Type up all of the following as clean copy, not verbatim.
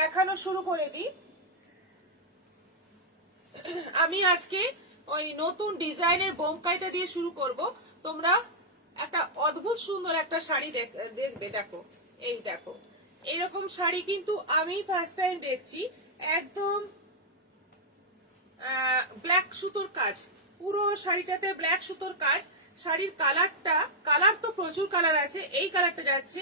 দেখানো শুরু করে দিই। আমি আজকে ওই নতুন ডিজাইনের বোমকাইটা দিয়ে শুরু করব। তোমরা একটা অদ্ভুত সুন্দর একটা শাড়ি দেখবে। দেখো, এই দেখো, এইরকম শাড়ি কিন্তু আমি ফার্স্ট টাইম দেখছি। একদম ব্ল্যাক সুতোর কাজ, পুরো শাড়িটাতে ব্ল্যাক সুতোর কাজ। শাড়ির কালার তো প্রচুর কালার আছে। এই কালারটা যাচ্ছে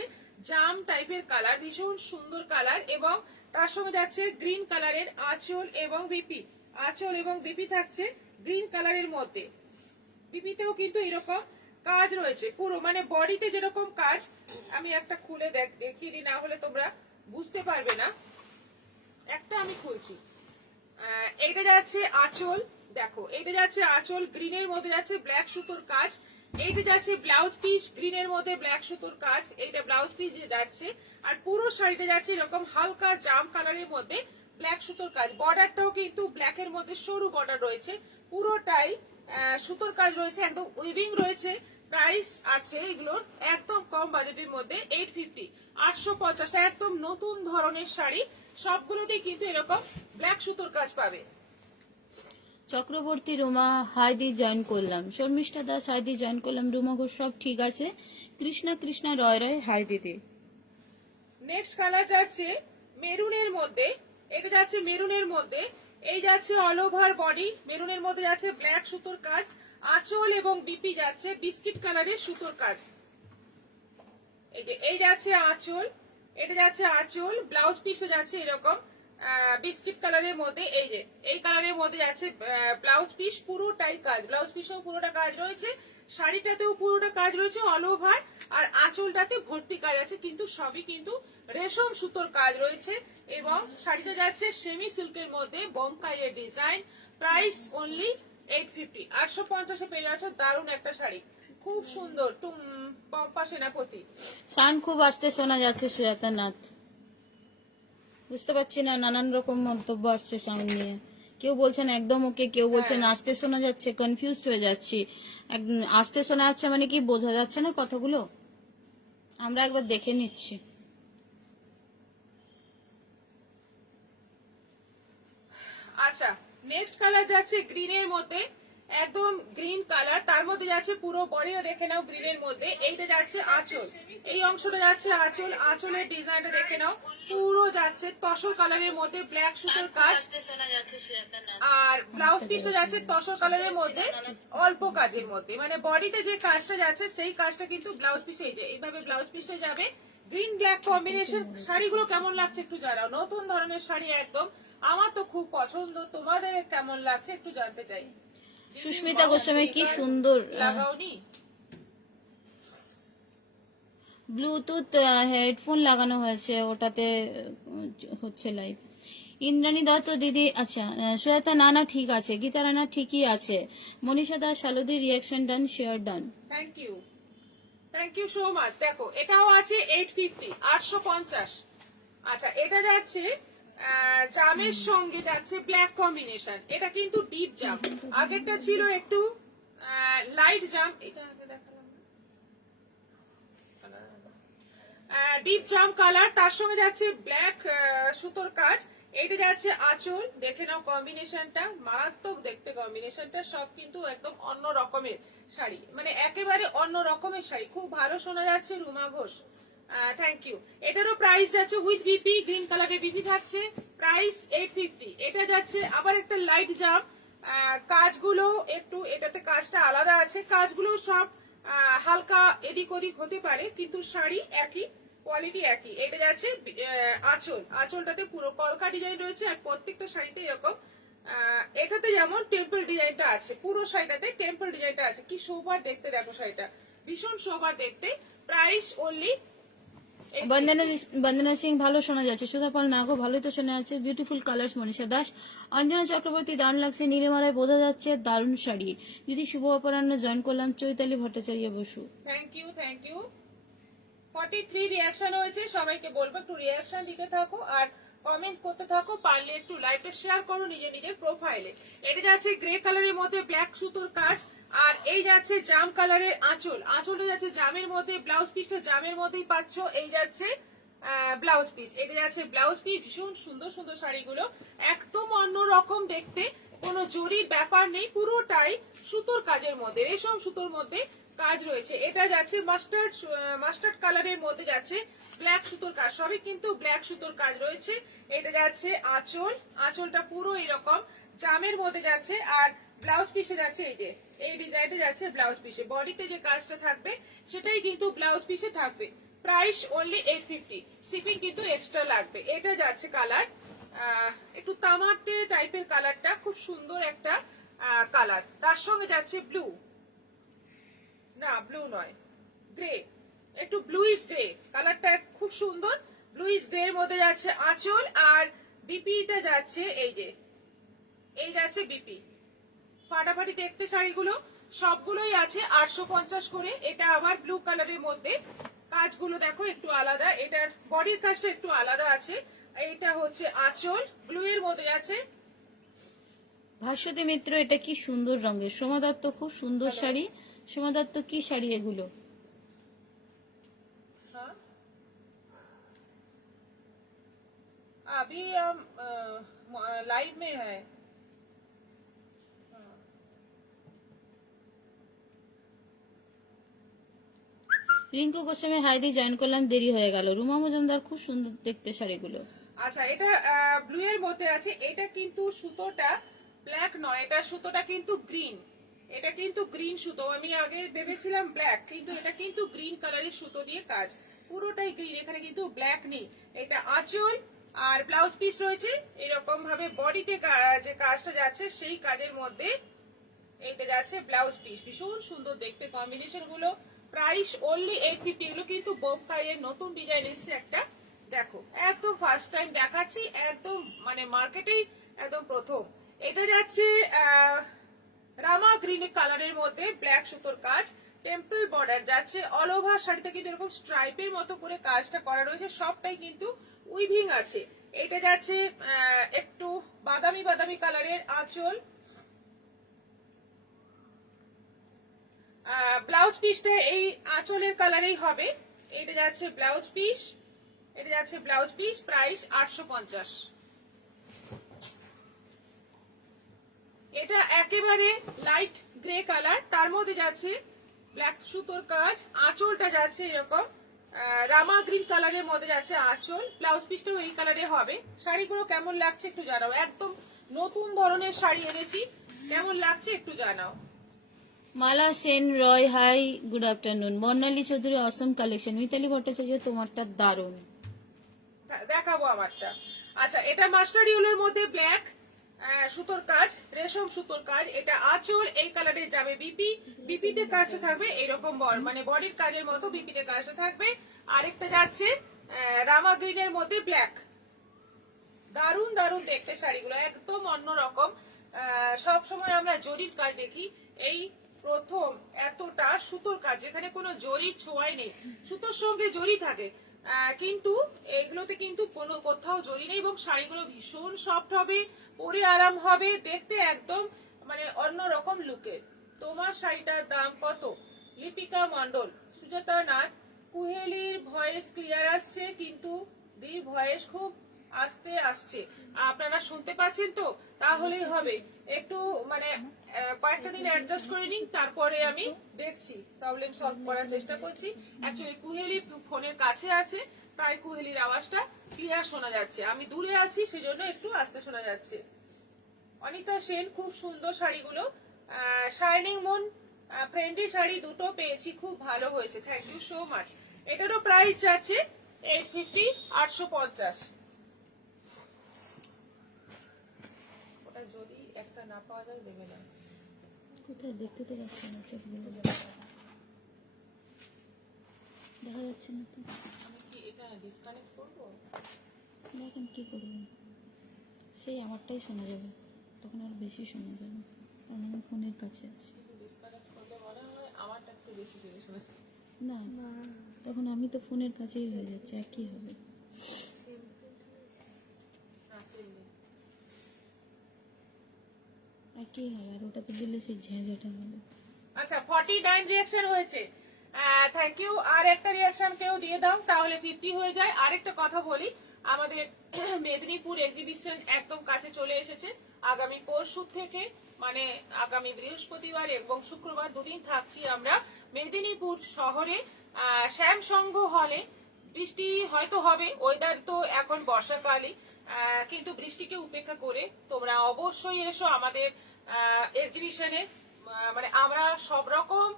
জাম টাইপের কালার, ভীষণ সুন্দর কালার, এবং তার সঙ্গে যাচ্ছে গ্রিন কালারের আঁচল এবং বিপি। আঁচল এবং বিপি থাকছে গ্রিন কালারের মধ্যে। বিপিতেও কিন্তু এরকম কাজ রয়েছে পুরো, মানে বডিতে যেরকম কাজ। আমি একটা খুলে দেখিয়ে দিই, না হলে তোমরা বুঝতে পারবে না। একটা আমি খুলছি। এইটা যাচ্ছে আঁচল, দেখো এইটা যাচ্ছে আঁচল, গ্রিনের মধ্যে যাচ্ছে ব্ল্যাক সুতোর কাজ। এইটা যাচ্ছে ব্লাউজ পিস, গ্রিনের মধ্যে ব্ল্যাক সুতোর কাজ, এইটা ব্লাউজ পিস যাচ্ছে। আর পুরো শাড়িটা যাচ্ছে এরকম হালকা জাম কালারের মধ্যে ব্ল্যাক সুতোর কাজ। বর্ডারটাও কিন্তু ব্ল্যাকের মধ্যে সরু বর্ডার রয়েছে, পুরোটাই সুতোর কাজ রয়েছে, একদম উইভিং রয়েছে। প্রাইস আছে এগুলোর একদম কম বাজেটের মধ্যে 850, 850। একদম নতুন ধরনের শাড়ি, সবগুলোতেই কিন্তু এরকম ব্ল্যাক সুতোর কাজ পাবে। চক্রবর্তী রুমা হাইদি জয়েন করলাম, শর্মিষ্ঠা দাস হাইদি জয়েন করলাম, রুমা ঘোষ সব ঠিক আছে, কৃষ্ণা রয় হাই দিদি। নেক্সট কালার যাচ্ছে মেরুনের মধ্যে, এটা যাচ্ছে মেরুনের মধ্যে। এই যাচ্ছে অল ওভার বডি মেরুনের মধ্যে, যাচ্ছে ব্ল্যাক সুতোর কাজ। আঁচল এবং বিপি যাচ্ছে বিস্কিট কালারের সুতোর কাজ। এই যাচ্ছে আঁচল, এটা যাচ্ছে আঁচল, ব্লাউজ পিসটা যাচ্ছে এরকম বিস্কিট কালারের মধ্যে। এই যে এই কালারের মধ্যে যাচ্ছে ব্লাউজ পিস, পুরোটাই কাজ, ব্লাউজ পিসেও পুরোটা কাজ রয়েছে, শাড়িটাতেও পুরোটা কাজ রয়েছে অল ওভার, আর আঁচলটাতে ভর্তি কাজ আছে, কিন্তু সবই কিন্তু রেশম সুতোর কাজ রয়েছে। এবং শাড়িটা যাচ্ছে সেমি সিল্কের মধ্যে বোমকাইয়ের ডিজাইন। প্রাইস অনলি 850, 850-এ পেয়ে যাচ্ছ দারুণ একটা শাড়ি, খুব সুন্দর। পম্পা সেনাপতি শান খুব আসতে শোনা যাচ্ছে সুজাতা নাথ। বুঝতে পারছি না, নানান রকম মন্তব্য আসছে সাউন্ড নিয়ে। কেউ বলছেন একদম ওকে, কেউ বলছেন আসতে শোনা যাচ্ছে, কনফিউজ হয়ে যাচ্ছি। আসতে শোনা যাচ্ছে মানে কি বোঝা যাচ্ছে না কথাগুলো? আমরা একবার দেখে নিচ্ছি। আচ্ছা, নেক্সট কালার যাচ্ছে গ্রিনের মধ্যে, একদম গ্রিন কালার, তার মধ্যে যাচ্ছে পুরো বডিটা দেখে নাও গ্রিনের মধ্যে। এইটা যাচ্ছে আঁচল, এই অংশটা যাচ্ছে আঁচল, আঁচলের ডিজাইনটা দেখে নাও, পুরো যাচ্ছে তসর কালারের মধ্যে ব্ল্যাক সুতোর কাজ। আর ব্লাউজ পিসটা যাচ্ছে তসর কালারের মধ্যে অল্প কাজের মধ্যে, মানে বডিতে যে কাজটা যাচ্ছে সেই কাজটা কিন্তু ব্লাউজ পিসে এইভাবে ব্লাউজ পিসটা যাবে। Green black combination. শাড়িগুলো কেমন লাগছে একটু জানাও, নতুন ধরনের শাড়ি একদম, আমার তো খুব পছন্দ। তোমাদের কেমন লাগছে একটু জানতে চাই। সুস্মিতা গোস্বামী কি সুন্দর লাগাওনি? ব্লুটুথ হেডফোন লাগানো হয়েছে, ওটাতে হচ্ছে লাইভ। ইন্দ্রাণী দত্ত দিদি, আচ্ছা সুজাতা না ঠিক আছে, গীতা রানা ঠিকই আছে, মনীষা দাস শালদি reaction done, share done. Thank you so much. দেখো এটাও আছে 850, 850। আচ্ছা, এটা যাচ্ছে জামের সঙ্গে যাচ্ছে ব্ল্যাক কম্বিনেশন। এটা কিন্তু ডিপ জাম, আগেরটা ছিল একটু লাইট জাম, এটা আগে দেখালাম ডিপ জাম কালার, তার সঙ্গে যাচ্ছে ব্ল্যাক সুতোর কাজ। এইটা যাচ্ছে আঁচল, দেখে নাও কম্বিনেশনটা, মারাত্মক দেখতে কম্বিনেশনটা, সব কিন্তু একদম অন্য রকমের শাড়ি, মানে একেবারে অন্য রকমের শাড়ি, খুব ভালো শোনা যাচ্ছে রুমা ঘোষ, থ্যাংক ইউ। এটারও প্রাইস যাচ্ছে উইথ বিপি, গ্রিন কালারের বিপি থাকছে, প্রাইস 850। এটা যাচ্ছে আবার একটা লাইট জাম, কাজগুলো একটু এটাতে কাজটা আলাদা আছে, কাজগুলো সব হালকা এদিক ওদিক হতে পারে, কিন্তু শাড়ি একই, কোয়ালিটি একই। এটা যাচ্ছে আঁচল, আঁচলটাতে পুরো কলকা ডিজাইন রয়েছে, আর প্রত্যেকটা শাড়িতে এরকম এটাতে যেমন টেম্পল ডিজাইনটা আছে, পুরো শাড়িটাতে টেম্পল ডিজাইনটা আছে। কি সোবার দেখতে, দেখো শাড়িটা ভীষণ সোবার দেখতে। Price only. বন্দনা সিং ভালো শোনা যাচ্ছে, সুধা পাল নাগো ভালোই তো শোনা যাচ্ছে, বিউটিফুল কালার্স মনীষা দাস। অঞ্জনা চক্রবর্তী দারুণ লাগছে, নীলিমালায় বোঝা যাচ্ছে দারুণ শাড়ি। দিদি শুভ অপরাহ্ন জয়েন করলাম, Chaitali Bhattacharya Basu. Thank you. 43 reaction হয়েছে, সবাইকে বলবো একটু রিয়াকশন দিতে থাকো আর কমেন্ট করতে থাকো, পারলে একটু লাইভটা শেয়ার করো নিজের প্রোফাইলে। এটা যাচ্ছে গ্রে কালারের মধ্যে ব্ল্যাক সুতোর কাজ, আর এই যাচ্ছে জাম কালারের আঁচল, আঁচলটা যাচ্ছে জামের মধ্যে, ব্লাউজ পিসটা জামের মধ্যেই পাচ্ছ। এই যাচ্ছে ব্লাউজ পিস। এটা যাচ্ছে ব্লাউজ পিস, ভীষণ সুন্দর সুন্দর শাড়িগুলো, একদম অন্যরকম দেখতে, কোনো জরির ব্যাপার নেই, পুরোটাই সুতোর কাজের মধ্যে, রেশম সুতোর মধ্যে কাজ রয়েছে। এটা যাচ্ছে মাস্টার্ড কালারের মধ্যে যাচ্ছে ব্ল্যাক সুতোর কাজ, সবই কিন্তু ব্ল্যাক সুতোর কাজ রয়েছে। এটা যাচ্ছে আঁচল, আঁচলটা পুরো এরকম জামের মধ্যে যাচ্ছে, আর ব্লাউজ পিসে যাচ্ছে এই যে এই ডিজাইনটা যাচ্ছে ব্লাউজ পিসে, বডিতে যে কাজটা থাকবে সেটাই কিন্তু ব্লাউজ পিসে থাকবে। প্রাইস অনলি 850, শিপিং কিন্তু এক্সট্রা লাগবে। এটা যাচ্ছে কালার একটু তামাটে টাইপের কালারটা, খুব সুন্দর একটা কালার, তার সঙ্গে যাচ্ছে ব্লু, না ব্লু নয়, গ্রে, একটু ব্লুইশ গ্রে কালারটা, খুব সুন্দর ব্লুইশ গ্রে এর মধ্যে যাচ্ছে আঁচল, আর বিপিটা যাচ্ছে এই যে এই যাচ্ছে বিপি। ফাটাফাটি দেখতে শাড়িগুলো সবগুলোই আছে 850 করে। এটা আবার ব্লু কালারের মধ্যে, কাজগুলো দেখো একটু আলাদা, এটার বডির কাজটা একটু আলাদা আছে। এটা হচ্ছে আঁচল, ব্লু এর মধ্যে আছে। ভাস্বতী মিত্র, এটা কি সুন্দর রঙের। সোমা দত্ত, খুব সুন্দর শাড়ি। সোমা দত্ত, কি শাড়ি এগুলো? हाँ अभी हम लाइव में है। রিঙ্কু গোস্বামী, হাইদি জয়েন করলাম, দেরি হয়ে গেল। রুমা মজুমদার, খুব সুন্দর দেখতে শাড়িগুলো। আচ্ছা, এটা ব্লু এর মধ্যে আছে। এটা কিন্তু সুতোটা ব্ল্যাক নয়, এটা সুতোটা কিন্তু গ্রিন, এটা কিন্তু গ্রিন সুতো। আমি আগে ভেবেছিলাম ব্ল্যাক, কিন্তু এটা কিন্তু গ্রিন কালারের সুতো দিয়ে কাজ, পুরোটাই গ্রিন, এখানে কিন্তু ব্ল্যাক নেই। এটা আঁচল আর ব্লাউজ পিস রয়েছে এরকম ভাবে, বডিতে যে কাজটা যাচ্ছে সেই কাজের মধ্যে এটা যাচ্ছে ব্লাউজ পিস, ভীষণ সুন্দর দেখতে কম্বিনেশন গুলো। Price only 850। এগুলো কিন্তু বোমকাইয়ের নতুন ডিজাইন এসছে একটা, দেখো একদম ফার্স্ট টাইম দেখাচ্ছি, একদম মানে মার্কেটেই একদম প্রথম। এটা যাচ্ছে রামা গ্রিন কালারের মধ্যে ব্ল্যাক সুতোর কাজ, টেম্পল বর্ডার যাচ্ছে, অল ওভার শাড়িতে কিন্তু এরকম স্ট্রাইপের মতো করে কাজটা করা রয়েছে, সবটাই কিন্তু উইভিং আছে। এটা যাচ্ছে একটু বাদামি বাদামি কালারের আঁচল, ব্লাউজ পিসটা এই আঁচলের কালারেই হবে। এটা যাচ্ছে ব্লাউজ পিস, এটা যাচ্ছে ব্লাউজ পিস, প্রাইস 850। এটা একেবারে লাইট গ্রে কালার, তার মধ্যে যাচ্ছে ব্ল্যাক সুতোর কাজ, আঁচলটা যাচ্ছে এরকম রামা গ্রিন কালারের মধ্যে যাচ্ছে আঁচল, ব্লাউজ পিসটাও এই কালারে হবে। শাড়িগুলো কেমন লাগছে একটু জানাও, একদম নতুন ধরনের শাড়ি এনেছি, কেমন লাগছে একটু জানাও। মালা সেন রয়, হাই, গুড আফটারনুন। বর্ণালী চৌধুরী, অসম কালেকশন। মিতালি ভট্টাচার্য, তোমারটা দারুণ। দেখাবো আমারটা। আচ্ছা, এটা মাস্টার ইউলের মধ্যে ব্ল্যাক সুতোর কাজ, রেশম সুতোর কাজ, এটা আঁচল এই কালারের যাবে বিপি, বিপিতে কাজটা থাকবে এরকম মানে বডির কাজের মতো বিপিতে কাজটা থাকবে। আরেকটা যাচ্ছে রামা গ্রিনের মধ্যে ব্ল্যাক, দারুন দারুন দেখতে শাড়িগুলো, একদম অন্যরকম। সব সময় আমরা জরির কাজ দেখি, এই প্রথম এতটা সুতোর কাজ, যেখানে কোনো জরির ছোঁয়াই নেই, সুতোর সঙ্গে জরি থাকে কিন্তু এগুলোতে কিন্তু কোনো কোথাও জরি নেই, এবং শাড়িগুলো ভীষণ সফট হবে, পরে আরাম হবে, দেখতে একদম মানে অন্যরকম লুকের। তোমার শাড়িটার দাম কত? লিপিকা মন্ডল, সুজাতা নাথ, কুহেলির ভয়েস ক্লিয়ার আসছে, কিন্তু দির ভয়েস খুব আস্তে আসছে, আপনারা শুনতে পাচ্ছেন তো? তাহলেই হবে, একটু মানে কয়েকটা দিন অ্যাডজাস্ট করে নিন, তারপরে আমি দেখছি, প্রবলেম সলভ করার চেষ্টা করছি। অ্যাকচুয়ালি কুহেলি ফোনের কাছে আছে, তাই কুহেলির আওয়াজটা ক্লিয়ার শোনা যাচ্ছে, আমি দূরে আছি সেজন্য একটু আস্তে শোনা যাচ্ছে। অনিতা সেন, খুব সুন্দর শাড়িগুলো, শাইনিং মুন ফ্রেন্ডলি শাড়ি দুটো পেয়েছি, খুব ভালো হয়েছে, থ্যাংক ইউ সো মাচ। এটারও প্রাইস যাচ্ছে 850, 850। ওটা যদি একটা না পাওয়া যায় দেবে না, কোথায় দেখতে তো পাচ্ছি না, চোখগুলো দেখা যাচ্ছে না তো। আমি কি এটা ডিসকানেক্ট করবো? দেখেন কি করবেন, সেই আমারটাই শোনা যাবে, তখন আর বেশি শোনা যাবে, কারণ আমি ফোনের কাছে আছি। ডিসকানেক্ট করলে মনে হয় আমারটা একটু বেশি জোরে শোনা যায়। না, তখন আমি তো ফোনের কাছেই হয়ে যাচ্ছে, একই হবে। একই হবে, আর ওটাতে দিলে সেই ঝেঁঝাটা হবে। আচ্ছা, 49 রিঅ্যাকশন হয়েছে। Thank you. আর একটা রিয়াকশন কেউ দিয়ে দাও, তাহলে 50 হয়ে যায়। আরেকটা কথা বলি, আমাদের মেদিনীপুর এক্সিবিশন একদম কাছে চলে এসেছে। আগামী পরশু থেকে, মানে আগামী বৃহস্পতিবার এবং শুক্রবার দুদিন থাকছি আমরা মেদিনীপুর শহরে শ্যামসংঘ হলে। বৃষ্টি হয়তো হবে, ওয়েদার তো এখন বর্ষাকালই, কিন্তু বৃষ্টিকে উপেক্ষা করে তোমরা অবশ্যই এসো আমাদের এক্সিবিশনে। মানে আমরা সব রকম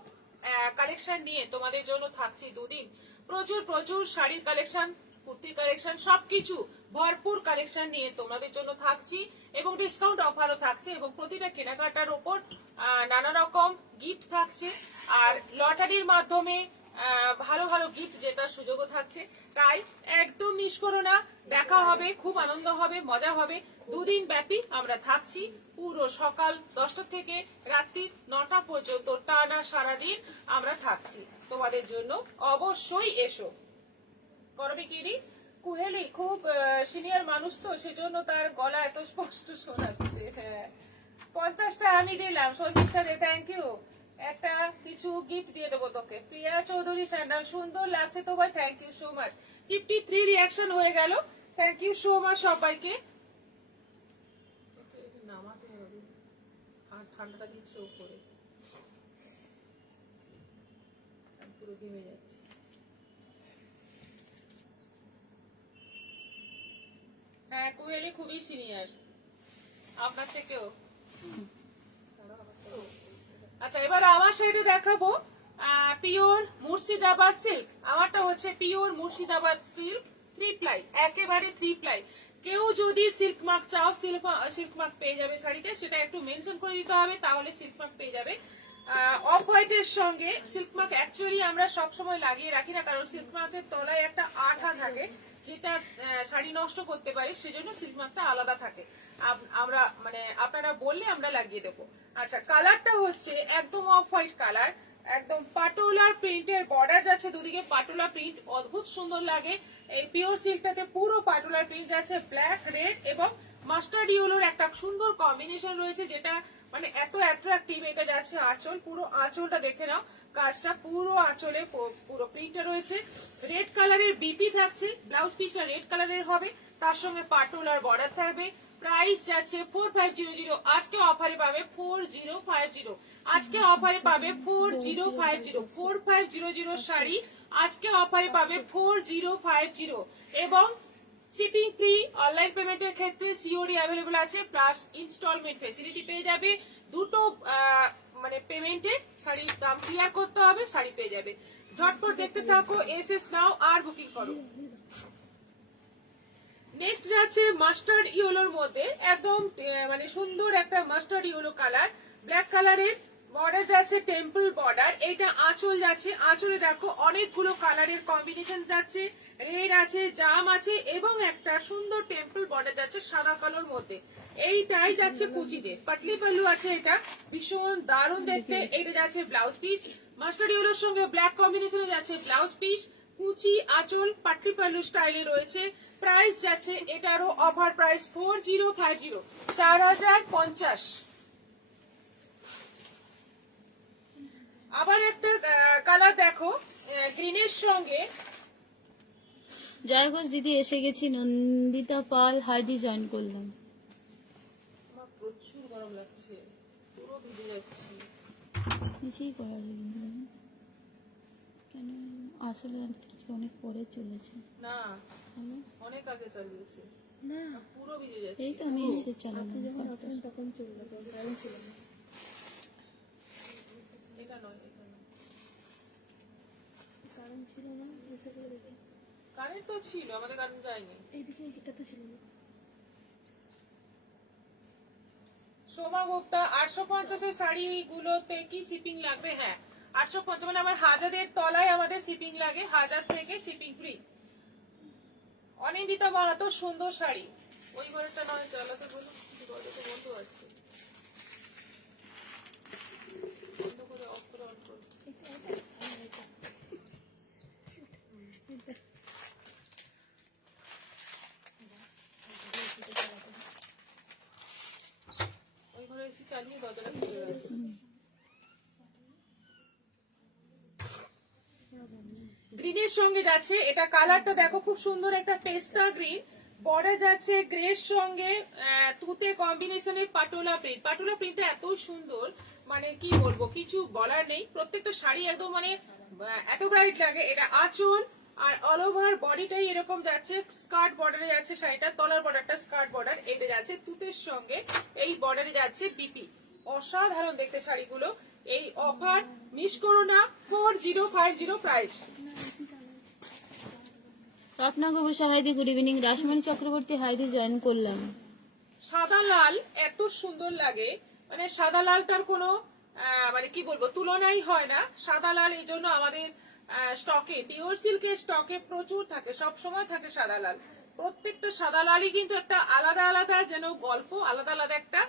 কালেকশন নিয়ে তোমাদের জন্য থাকছি দুদিন। প্রচুর প্রচুর শাড়ির কালেকশন, কুর্তির কালেকশন, সবকিছু ভরপুর কালেকশন নিয়ে তোমাদের জন্য থাকছি এবং ডিসকাউন্ট অফারও থাকছে এবং প্রতিটা কেনাকাটার উপর নানা রকম গিফট থাকছে আর লটারির মাধ্যমে ভালো ভালো গিফট জেতার সুযোগও থাকছে। তাই একদম মিস করো না, দেখা হবে, খুব আনন্দ হবে, মজা হবে। দুদিন ব্যাপী আমরা থাকছি, পুরো সকাল 10টা থেকে রাত্রি 9টা পর্যন্ত টানা সারাদিন আমরা থাকছি তোমাদের জন্য। অবশ্যই এসো। করবে কিরি কুহেলি খুব সিনিয়র মানুষ তো, সেজন্য তার গলা এত স্পষ্ট শোনাচ্ছে। হ্যাঁ, 50টা আমি দিলাম, 40টা দে। Thank you. একটা কিছু গিফট দিয়ে দেবো তোকে। প্রিয়া চৌধুরী স্যান্ডাল সুন্দর লাগছে তো ভাই, thank you so much. 53 reaction হয়ে গেল, থ্যাংক ইউ সো মাচ সবাইকে। নামাতে হবে, আর ঠান্ডাটা দিচ্ছে উপরে, পুরো ঘেমে যাচ্ছে। হ্যাঁ, কুহেলি খুবই সিনিয়র আপনার থেকেও। আচ্ছা, এবার আমার সাইডে দেখাবো পিওর মুর্শিদাবাদ সিল্ক। আমারটা হচ্ছে পিওর মুর্শিদাবাদ সিল্ক 3 প্লাই, একেবারে 3 প্লাই। কেউ যদি সিল্ক মার্ক চাও, সিল্ক মার্ক পেয়ে যাবে শাড়িতে, সেটা একটু মেনশন করে দিতে হবে, তাহলে সিল্ক মার্ক পেয়ে যাবে। অফ হোয়াইটের সঙ্গে সিল্ক মার্ক অ্যাকচুয়ালি আমরা সবসময় লাগিয়ে রাখি না, কারণ সিল্ক মার্কের তলায় একটা আঠা থাকে যেটা শাড়ি নষ্ট করতে পারে, সেজন্য সিল্ক মার্কটা আলাদা থাকে। আমরা মানে আপনারা বললে আমরা লাগিয়ে দেবো। আচ্ছা, কালারটা হচ্ছে একদম অফ হোয়াইট কালার, একদম পাটোলা প্রিন্টের বর্ডার যাচ্ছে দুদিকে, পাটোলা প্রিন্ট অদ্ভুত সুন্দর লাগে। এই পিওর সিল্কটাতে পুরো পাটোলা প্রিন্ট যাচ্ছে, ব্ল্যাক, রেড এবং মাস্টার্ড ইয়েলোর একটা সুন্দর কম্বিনেশন রয়েছে, যেটা মানে এত অ্যাট্রাকটিভ। এটা যাচ্ছে আঁচল, পুরো আঁচলটা দেখে নাও, কাজটা পুরো আঁচলে পুরো প্রিন্টটা রয়েছে। রেড কালারের বিপি থাকছে, ব্লাউজ পিসটা রেড কালারের হবে, তার সঙ্গে পাটোলার বর্ডার থাকবে। প্রাইস যাচ্ছে 4500। আজকে অফারে পাবে 4050। আজকে অফারে পাবে 4050, 4500 শাড়ি আজকে অফারে পাবে 4050 এবং শিপিং ফ্রি। অনলাইন পেমেন্টের ক্ষেত্রে সিওডি অ্যাভেলেবল আছে, প্লাস ইনস্টলমেন্ট ফেসিলিটি পেয়ে যাবে। দুটো মানে পেমেন্টে শাড়ির দাম ক্লিয়ার করতে হবে, শাড়ি পেয়ে যাবে। ঝটপট দেখতে থাকো, এসএস নাও আর বুকিং করো। নেক্সট যাচ্ছে মাস্টার্ড ইয়েলোর মধ্যে, একদম মানে সুন্দর একটা মাস্টার্ড ইয়েলো কালার, ব্ল্যাক কালারের বর্ডার যাচ্ছে, টেম্পল বর্ডার। এইটা আঁচল যাচ্ছে, আঁচলে দেখো অনেকগুলো কালারের কম্বিনেশন যাচ্ছে, রেড আছে, জাম আছে এবং একটা সুন্দর টেম্পল বর্ডার যাচ্ছে সাদা কালোর মধ্যে। এইটাই যাচ্ছে কুচিতে, পাটলি পাল্লু আছে, এটা ভীষণ দারুণ দেখতে। এটা যাচ্ছে ব্লাউজ পিস, মাস্টার্ড ইয়েলোর সঙ্গে ব্ল্যাক কম্বিনেশনে যাচ্ছে ব্লাউজ পিস, কুচি, আঁচল, পাটলি পাল্লু স্টাইলে রয়েছে। প্রাইস যাচ্ছে এটারও অফার প্রাইস 4050, 4050। আবার একটা কালার দেখো গ্রিনের সঙ্গে। জয় ঘোষ দিদি এসে গেছি, নন্দিতা পাল হাইদি জয়েন করলাম। আমার প্রচুর গরম লাগছে, পুরো ভিজে যাচ্ছি। কিছুই করার নেই কিন্তু, কেন আসলে আজকে অনেক পরে চলেছে না, হ্যালো অনেক আগে চালিয়েছে, না, পুরো ভিজে যাচ্ছে। এই তো আমি এসে চালালাম তখন চললো, কারণ ছিল না। এটা নয়, এটা নয়, কারণ ছিল না, এসে করে দেখি কারেন্ট তো ছিল, আমাদের কারেন্ট যায়নি। এইদিকে এটাতে ছিল না। সোমা গুপ্তা 850 শাড়িগুলোতে কি শিপিং লাগবে? হ্যাঁ, 850 মানে আমার 1000-এর তলায় আমাদের শিপিং লাগে, 1000 থেকে শিপিং ফ্রি। অনিন্দিতা মাহাতো সুন্দর শাড়ি, ওই ঘরেরটা নয় চালাতে বলো, ঘরেতে বন্ধু আছে, বন্ধ করে অফ করে অন করো। ওই ঘরে এসে চালিয়ে দরজাটা খুলে রাখো। সঙ্গে যাচ্ছে, এটা কালারটা দেখো খুব সুন্দর একটা পেস্তা গ্রিন, বর্ডার যাচ্ছে গ্রের সঙ্গে তুতে কম্বিনেশনে পাটোলা প্রিন্ট। পাটোলা প্রিন্টটা এত সুন্দর, মানে কি বলবো, কিছু বলার নেই। প্রত্যেকটা শাড়ি একদম মানে এত ব্রাইট লাগে। এটা আঁচল আর অল ওভার বডিটাই এরকম যাচ্ছে, স্কার্ট বর্ডারে যাচ্ছে শাড়িটা, তলার বর্ডারটা স্কার্ট বর্ডার, এটা যাচ্ছে তুতের সঙ্গে, এই বর্ডারে যাচ্ছে বিপি। অসাধারণ দেখতে শাড়িগুলো। এই অফার মিস করো না, 4050 প্রাইস। রত্নাগোবসা হাইদি গুড ইভিনিং। রাসমণি চক্রবর্তী হাইদি জয়েন করলাম। সাদা লাল এত সুন্দর লাগে, মানে সাদা লালটার কোনো মানে কি বলবো তুলনাই হয় না। সাদা লাল এই জন্য আমাদের স্টকে, পিওর সিল্কের স্টকে প্রচুর থাকে, সব সময় থাকে সাদা লাল। প্রত্যেকটা সাদা লালই কিন্তু একটা আলাদা আলাদা যেন গল্প, আলাদা আলাদা একটা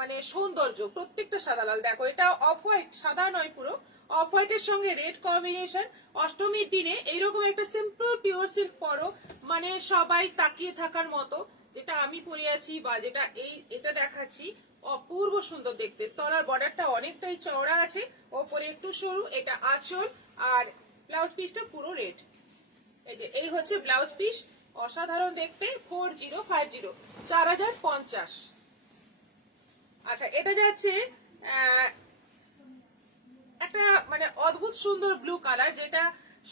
মানে সৌন্দর্য। প্রত্যেকটা সাদা লাল দেখো, এটা অফ হোয়াইট, সাদা নয় পুরো, অফ হোয়াইটের সঙ্গে রেড কম্বিনেশন। অষ্টমীর দিনে এইরকম একটা সিম্পল পিওর সিল্ক পরো, মানে সবাই তাকিয়ে থাকার মতো। যেটা আমি পরে আছি বা যেটা এটা দেখাচ্ছি, অপূর্ব সুন্দর দেখতে। তলার বর্ডারটা অনেকটাই চওড়া আছে, ওপরে একটু সরু, এটা আঁচল, আর ব্লাউজ পিসটা পুরো রেড। এই হচ্ছে ব্লাউজ পিস, অসাধারণ দেখতে। 4050, 4050। আচ্ছা, এটা যাচ্ছে একটা মানে অদ্ভুত সুন্দর ব্লু কালার, যেটা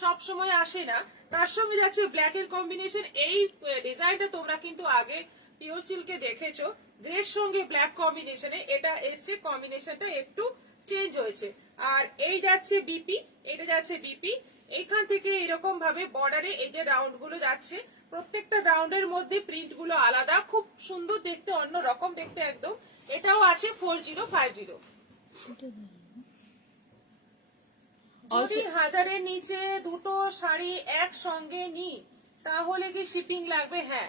সব সময় আসে না। তার সঙ্গে যাচ্ছে ব্ল্যাক এর কম্বিনেশন। এই ডিজাইনটা তোমরা কিন্তু আগে পিওর সিল্কে দেখেছো, গ্রের সঙ্গে ব্ল্যাক কম্বিনেশনে। এটা এসছে, কম্বিনেশনটা একটু চেঞ্জ হয়েছে। আর এই যাচ্ছে বিপি, এটা যাচ্ছে বিপি। এইখান থেকে এরকম ভাবে বর্ডারে এই যে রাউন্ড গুলো যাচ্ছে, প্রত্যেকটা রাউন্ডের মধ্যে প্রিন্ট গুলো আলাদা, খুব সুন্দর দেখতে, অন্য রকম দেখতে একদম। এটাও আছে 4050। যদি 1000-এর নিচে দুটো শাড়ি একসঙ্গে নিই তাহলে কি শিপিং লাগবে? হ্যাঁ,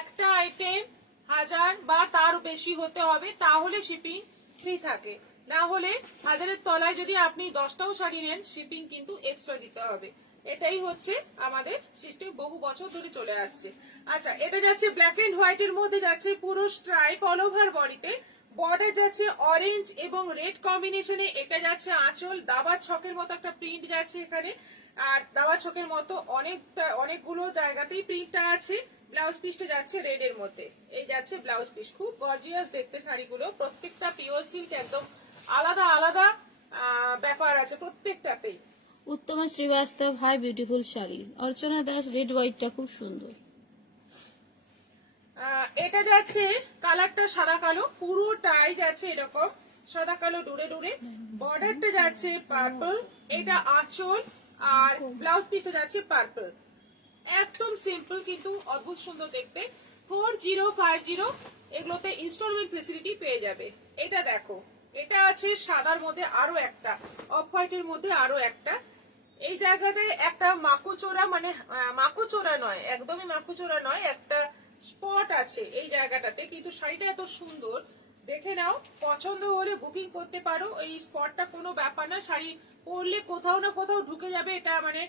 একটা আইটেম 1000 বা তার বেশি হতে হবে, তাহলে শিপিং ফ্রি থাকে। না হলে 1000-এর তলায় যদি আপনি 10টাও শাড়ি নেন, শিপিং কিন্তু এক্সট্রা দিতে হবে। এটাই হচ্ছে আমাদের সিস্টেম, বহু বছর ধরে চলে আসছে। আচ্ছা, এটা যাচ্ছে ব্ল্যাক এন্ড হোয়াইট এর মধ্যে, যাচ্ছে পুরো স্ট্রাইপ অল ওভার বডিতে, বর্ডার যাচ্ছে অরেঞ্জ এবং রেড কম্বিনেশনে। এটা যাচ্ছে আঁচল, দাবার ছকের মতো একটা প্রিন্ট যাচ্ছে এখানে, আর দাবার ছকের মতো অনেকগুলো জায়গাতেই প্রিন্টটা আছে। ব্লাউজ পিসটা যাচ্ছে রেড এর মধ্যে, এই যাচ্ছে ব্লাউজ পিস। খুব গর্জিয়াস দেখতে শাড়িগুলো, প্রত্যেকটা পিওর সিল্ক, একদম আলাদা আলাদা ব্যাপার আছে প্রত্যেকটাতেই। Uttama Srivastava hi beautiful saris. Archana Das red হোয়াইটটা খুব সুন্দর। এটা যাচ্ছে কালারটা সাদা কালো, পুরোটাই যাচ্ছে এরকম সাদা কালো ডুরে ডুরে। বর্ডারটা যাচ্ছে পার্পল, এটা আঁচল, আর ব্লাউজ পিসটা যাচ্ছে পার্পল। একদম সিম্পল কিন্তু অদ্ভুত সুন্দর দেখতে। 4050, এগুলোতে ইনস্টলমেন্ট ফেসিলিটি পেয়ে যাবে। এটা দেখো, এটা আছে সাদার মধ্যে আরো একটা, অফ হোয়াইটের মধ্যে আরো একটা। এই জায়গাতে একটা মাকুচোরা, মানে মাকুচোরা নয়, একদমই মাকুচোরা নয়, একটা স্পট আছে এই জায়গাটাতে, কিন্তু শাড়িটা এত সুন্দর। দেখে নাও, পছন্দ হলে বুকিং করতে পারো। এই স্পটটা কোনো ব্যাপার না, শাড়ি পরলে কোথাও না কোথাও ঢুকে যাবে, এটা মানে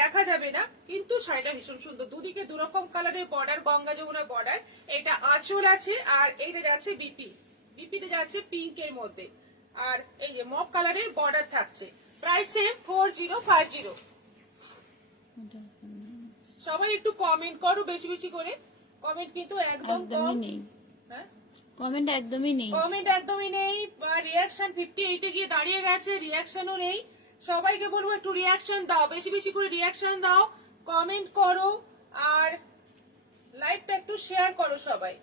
দেখা যাবে না, কিন্তু শাড়িটা ভীষণ সুন্দর। দুদিকে দুরকম কালারের বর্ডার, গঙ্গা যমুনা বর্ডার। এটা আঁচল আছে, আর এইটা যাচ্ছে বিপি, বিপিতে যাচ্ছে পিঙ্কের মধ্যে, আর এই যে মপ কালারের বর্ডার থাকছে। Price same 4050। সবাই একটু কমেন্ট করো বেশি বেশি করে, কমেন্ট কিন্তু একদম একদমই কম। নেই, হ্যাঁ, কমেন্ট একদমই নেই। কমেন্ট একদমই নেই, বা রিয়াকশন 58-এ গিয়ে দাঁড়িয়ে গেছে, রিয়াকশনও নেই। সবাইকে বলবো একটু রিয়াকশন দাও, বেশি বেশি করে রিয়াকশন দাও, কমেন্ট করো, আর লাইভটা একটু শেয়ার করো সবাই।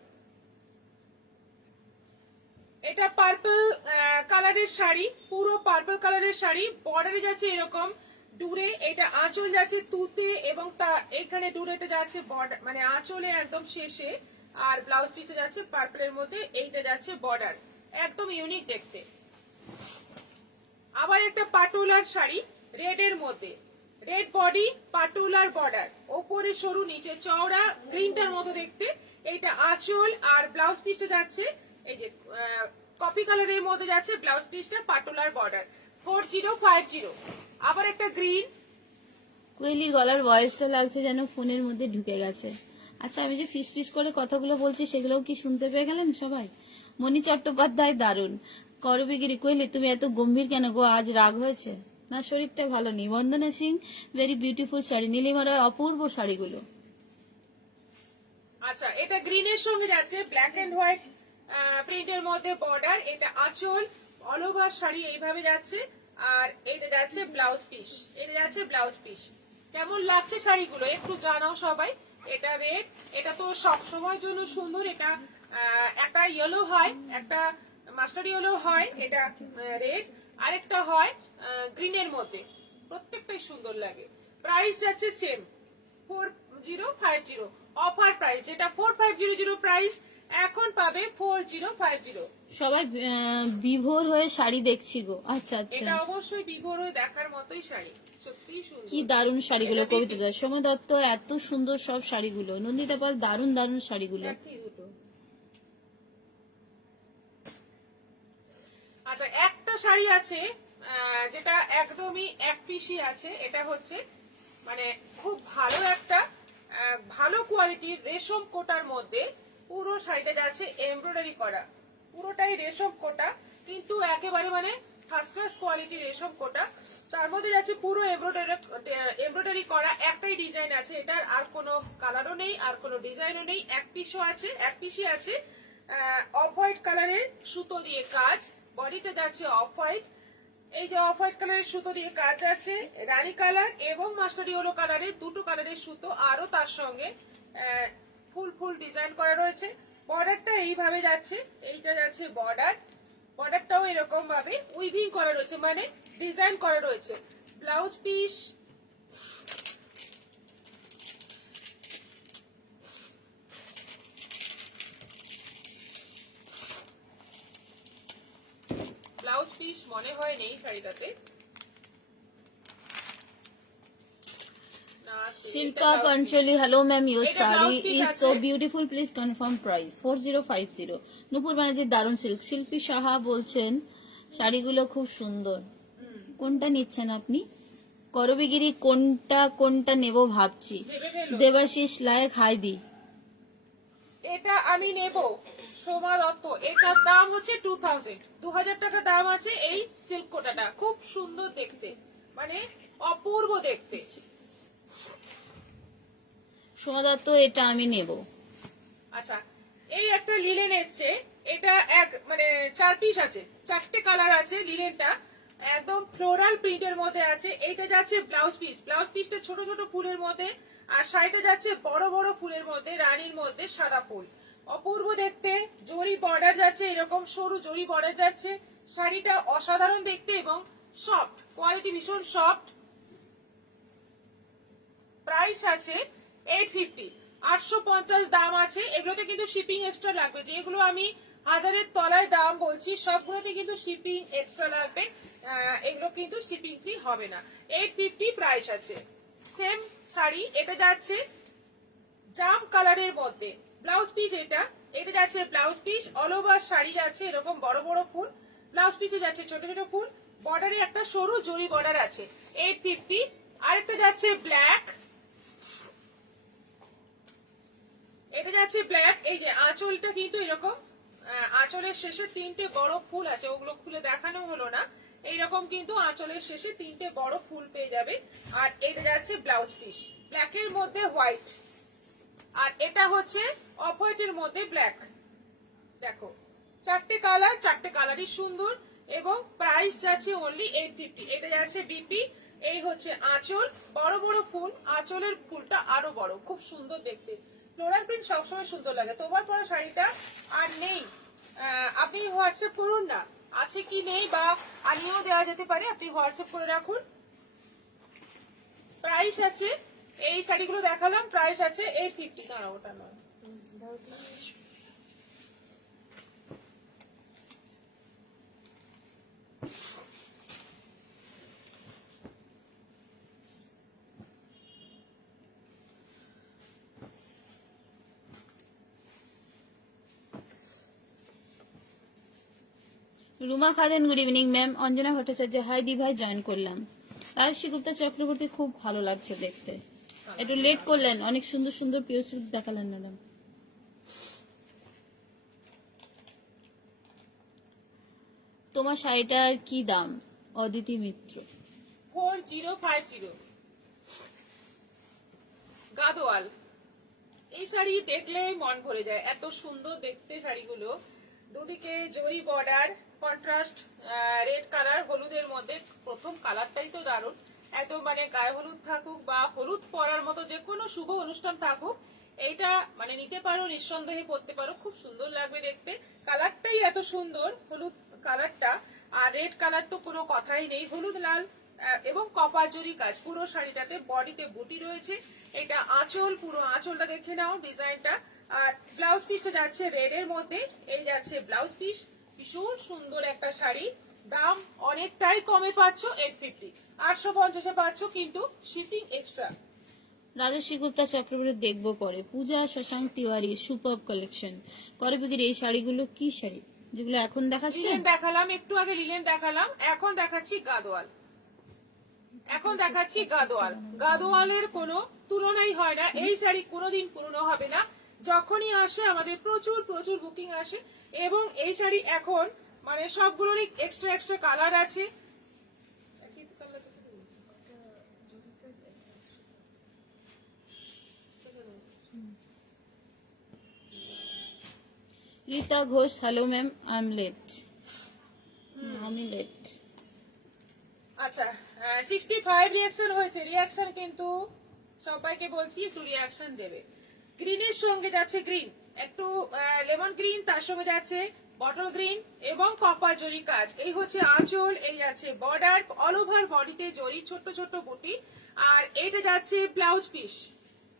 এটা পার্পল কালারের শাড়ি, পুরো পার্পল কালারের শাড়ি, বর্ডারে যাচ্ছে এরকম ডুরে, এটা আঁচল যাচ্ছে তুতে, এবং তা এখানে ডুরেটা যাচ্ছে বর্ডার, মানে আঁচলে একদম শেষে, আর ব্লাউজ পিসটা যাচ্ছে পার্পলের মধ্যে, এইটা যাচ্ছে বর্ডার, একদম ইউনিক দেখতে। আবার একটা পাটুলার শাড়ি রেড এর মধ্যে, রেড বডি, পাটুলার বর্ডার, ওপরে সরু, নিচে চওড়া, গ্রিনটার মতো দেখতে। এইটা আঁচল, আর ব্লাউজ পিসটা যাচ্ছে এই যে কপি কালারের মধ্যে যাচ্ছে ব্লাউজ পিসটা, পাটুলার বর্ডার। 4050। আবার একটা গ্রিন, কোয়েলির গলার ভয়েসটা লাগছে যেন ফোনের মধ্যে ঢুকে গেছে। আচ্ছা, আমি যে ফিস ফিস করে কথাগুলো বলছি সেগুলোও কি শুনতে পেয়ে গেলেন সবাই? মণি চট্টোপাধ্যায় দারুণ। করবিগিরি কোয়েলি তুমি এত গম্ভীর কেন গো, আজ রাগ হয়েছে? না, শরীরটা ভালো নেই। বন্দনা সিং, ভেরি বিউটিফুল শাড়ি। নীলিমা রয়, অপূর্ব শাড়িগুলো। আচ্ছা, এটা গ্রিনের সঙ্গে যাচ্ছে, ব্ল্যাক এন্ড হোয়াইট প্রিন্টের মধ্যে বর্ডার। এটা আঁচল, অল ওভার শাড়ি এইভাবে যাচ্ছে। আর এটা যাচ্ছে ব্লাউজ পিস, এটা যাচ্ছে ব্লাউজ পিস। কেমন লাগছে শাড়িগুলো একটু জানাও সবাই। এটা রেড, এটা তো সব সময়ের জন্য সুন্দর। এটা একটা ইয়েলো হয়, একটা মাস্টার্ড ইয়েলো হয়, এটা রেড, আরেকটা হয় গ্রিনের মধ্যে। প্রত্যেকটাই সুন্দর লাগে। প্রাইস যাচ্ছে সেম 4050 অফার প্রাইস। যেটা 4500 প্রাইস এখন পাবে 4050। সবাই বিভোর হয়ে শাড়ি দেখছি গো। আচ্ছা আচ্ছা, এটা অবশ্যই বিভোর হয়ে দেখার মতোই শাড়ি, সত্যিই সুন্দর। কি দারুণ শাড়িগুলো। কবিতা দাস, সোমা দত্ত, এত সুন্দর সব শাড়িগুলো। নন্দিতা পাল, দারুণ দারুণ শাড়িগুলো। একই দুটো। আচ্ছা, একটা শাড়ি আছে যেটা একদমই এক পিসি আছে। এটা হচ্ছে মানে খুব ভালো একটা ভালো কোয়ালিটির রেশম কোটার মধ্যে পুরো শাড়িটা যাচ্ছে এমব্রয়ডারি করা, পুরোটাই রেশম কোটা, কিন্তু একেবারে মানে ফার্স্ট ক্লাস কোয়ালিটির রেশম কোটা। তার মধ্যে যাচ্ছে পুরো এমব্রয়ডারি করা। একটাই ডিজাইন আছে, এটার আর কোনো কালারও নেই, আর কোনো ডিজাইনও নেই। এক পিসও আছে, এক পিসই আছে। অফ হোয়াইট কালারের সুতো দিয়ে কাজ, বডিতে যাচ্ছে অফ হোয়াইট। এই যে অফ হোয়াইট কালারের সুতো দিয়ে কাজ আছে, রানী কালার এবং মাস্টার্ড ইয়েলো কালারের দুটো কালারের সুতো, আরো তার সঙ্গে ফুল ফুল ডিজাইন করা রয়েছে। বর্ডারটা এইভাবে যাচ্ছে, এইটা যাচ্ছে বর্ডার। বর্ডারটাও এরকম ভাবে উইভিং করা রয়েছে, মানে ডিজাইন করা রয়েছে। ব্লাউজ পিস, ব্লাউজ পিস মনে হয় নেই শাড়িটাতে। Shilpa Pancholi, hello ma'am, your saree is so beautiful, please confirm price 4050। নুপুর বানাজি, দারুণ সিল্ক। শিল্পী সাহা বলছেন শাড়িগুলো খুব সুন্দর। কোনটা নিচ্ছেন আপনি? করবিগিরি, কোনটা কোনটা নেব ভাবছি। দেবাশিস লায়ক, হাই দি। এটা আমি নেব সোমা দত্ত। এটার দাম হচ্ছে 2000 টাকা দাম আছে। এই সিল্ক কোটাটা খুব সুন্দর দেখতে, মানে অপূর্ব দেখতে। সোমা দত্ত, এটা আমি নেব। আচ্ছা, এই একটা লিলেন এসছে, এটা এক মানে 4 পিস আছে, 4টে কালার আছে। লিলেনটা একদম ফ্লোরাল প্রিন্টের মধ্যে আছে। এইটা যাচ্ছে ব্লাউজ পিস, ব্লাউজ পিসটা ছোট ছোট ফুলের মধ্যে, আর শাড়িটা যাচ্ছে বড় বড় ফুলের মধ্যে, রানীর মধ্যে সাদা ফুল, অপূর্ব দেখতে। জরি বর্ডার যাচ্ছে, এরকম সরু জরি বর্ডার যাচ্ছে। শাড়িটা অসাধারণ দেখতে এবং সফট, কোয়ালিটি ভীষণ সফট। প্রাইস আছে 850, 850 দাম আছে। এগুলোতে কিন্তু শিপিং এক্সট্রা লাগবে। যেগুলো আমি 1000-এর তলায় দাম বলছি, সবগুলোতে কিন্তু শিপিং এক্সট্রা লাগবে। এগুলো কিন্তু শিপিং ফ্রি হবে না। 850 প্রাইস আছে। সেম শাড়ি, এটা যাচ্ছে জাম কালারের মধ্যে ব্লাউজ পিস। এটা যাচ্ছে blouse piece, all over sari যাচ্ছে এরকম বড় বড় ফুল, ব্লাউজ পিসে যাচ্ছে ছোট ছোট ফুল, বর্ডারে একটা সরু জরি বর্ডার আছে। 850। আরেকটা যাচ্ছে ব্ল্যাক, এটা যাচ্ছে ব্ল্যাক। এই যে আঁচলটা কিন্তু এরকম, আঁচলের শেষে 3টে বড় ফুল আছে, ওগুলো খুলে দেখানো হলো না। এইরকম কিন্তু আঁচলের শেষে 3টে বড় ফুল পেয়ে যাবে। আর এটা যাচ্ছে ব্লাউজ পিস, ব্ল্যাকের মধ্যে হোয়াইট। আর এটা হচ্ছে অফ হোয়াইটের মধ্যে ব্ল্যাক। দেখো 4টে কালার, 4টে কালারই সুন্দর। এবং প্রাইস যাচ্ছে অনলি 850। এটা যাচ্ছে বিপি। এই হচ্ছে আঁচল, বড় বড় ফুল, আঁচলের ফুলটা আরো বড়, খুব সুন্দর দেখতে। ফ্লোরাল প্রিন্ট সবসময় সুন্দর লাগে। তোমার পরা শাড়িটা আর নেই, আপনি হোয়াটসঅ্যাপ করুন না, আছে কি নেই বা আনিয়েও দেওয়া যেতে পারে, আপনি হোয়াটসঅ্যাপ করে রাখুন। প্রাইস আছে, এই শাড়িগুলো দেখালাম, প্রাইস আছে 850। না ওটা নয়। রুমা খাদেন, good evening ma'am. Anjana Bhattacharya, hi দি ভাই, জয়েন করলাম। রাজশ্রী গুপ্তা চক্রবর্তী, খুব ভালো লাগছে দেখতে। একটু লেট করলেন, অনেক সুন্দর সুন্দর পিওর সিল্ক দেখালেন ম্যাডাম। তোমার শাড়িটার কি দাম? অদিতি মিত্র। 4050 গাদোয়াল। এই শাড়ি দেখলে মন ভরে যায়, এত সুন্দর দেখতে শাড়িগুলো। দুদিকে জরি বর্ডার, কন্ট্রাস্ট রেড কালার হলুদের মধ্যে। প্রথম কালারটাই তো দারুণ, একদম মানে গায়ে হলুদ থাকুক বা হলুদ পরার মতো যে কোনো শুভ অনুষ্ঠান থাকুক, এইটা মানে নিতে পারো, নিঃসন্দেহে পরতে পারো, খুব সুন্দর লাগবে দেখতে। কালারটাই এত সুন্দর, হলুদ কালারটা। আর রেড কালার তো কোনো কথাই নেই, হলুদ লাল এবং কপার জরি কাজ পুরো শাড়িটাতে। বডিতে বুটি রয়েছে। এটা আঁচল, পুরো আঁচলটা দেখে নাও ডিজাইনটা। আর ব্লাউজ পিসটা যাচ্ছে রেড এর মধ্যে, এই যাচ্ছে ব্লাউজ পিস। ভীষণ সুন্দর একটা শাড়ি। দাম অনেকটাই কমে পাচ্ছ, 850, 850 পাচ্ছ, কিন্তু শিপিং এক্সট্রা। রাজস্বী গুপ্তা চক্রবর্তী দেখবো পরে। পূজা শশাঙ্ক তিওয়ারি সুপার কালেকশন। করবিগির এই শাড়িগুলো কি শাড়ি যেগুলো এখন দেখাচ্ছে? লিলেন দেখালাম, একটু আগে লিলেন দেখালাম, এখন দেখাচ্ছি গাদোয়াল। এখন দেখাচ্ছি গাদোয়াল। গাদোয়ালের কোনো তুলনাই হয় না। এই শাড়ি কোনোদিন পুরনো হবে না। যখনই আসে আমাদের প্রচুর প্রচুর বুকিং আসে। এবং এই শাড়ি এখন মানে সবগুলোরই এক্সট্রা এক্সট্রা কালার আছে। Rita Ghosh, hello ma'am, I am late. আমি লেট। আচ্ছা, 65 রিয়াকশন হয়েছে। রিয়াকশন কিন্তু সবাইকে বলছি একটু রিয়াকশন দেবে। গ্রিনের সঙ্গে যাচ্ছে গ্রিন, একটু লেমন গ্রিন, তার সঙ্গে যাচ্ছে বটল গ্রিন এবং কপার জরি কাজ। এই হচ্ছে আঁচল, এই যাচ্ছে বর্ডার, অল ওভার বডিতে জরি, ছোট্ট ছোট্ট বুটি। আর এটা যাচ্ছে ব্লাউজ পিস,